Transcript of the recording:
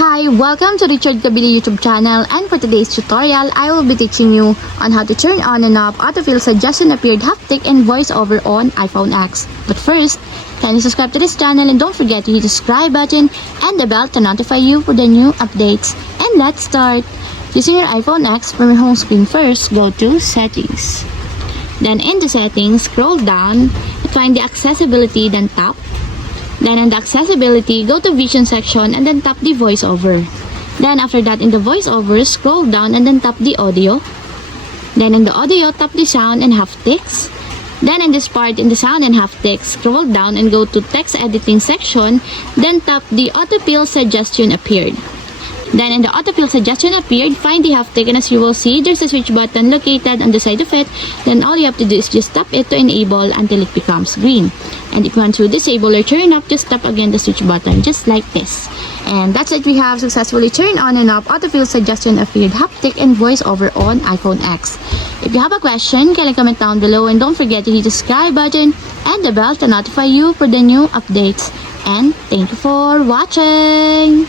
Hi, welcome to Richard Kabili YouTube channel, and for today's tutorial, I will be teaching you on how to turn on and off autofill suggestion appeared haptic and voiceover on iPhone X. But first, kindly subscribe to this channel and don't forget to hit the subscribe button and the bell to notify you for the new updates. And let's start. Using your iPhone X, from your home screen first, go to Settings. Then in the Settings, scroll down and find the Accessibility, then tap. Then in the accessibility, go to vision section and then tap the voiceover. Then after that, in the voiceover, scroll down and then tap the audio. Then in the audio, tap the sound and haptics. Then in this part, in the sound and haptics, scroll down and go to text editing section. Then tap the autofill suggestion appeared. Then in the autofill suggestion appeared, find the haptic, and as you will see, there's a switch button located on the side of it. Then all you have to do is just tap it to enable until it becomes green. And if you want to disable or turn off, just tap again the switch button, just like this. And that's it, we have successfully turned on and off autofill suggestion appeared haptic and voiceover on iPhone X. If you have a question, kindly comment down below, and don't forget to hit the subscribe button and the bell to notify you for the new updates. And thank you for watching!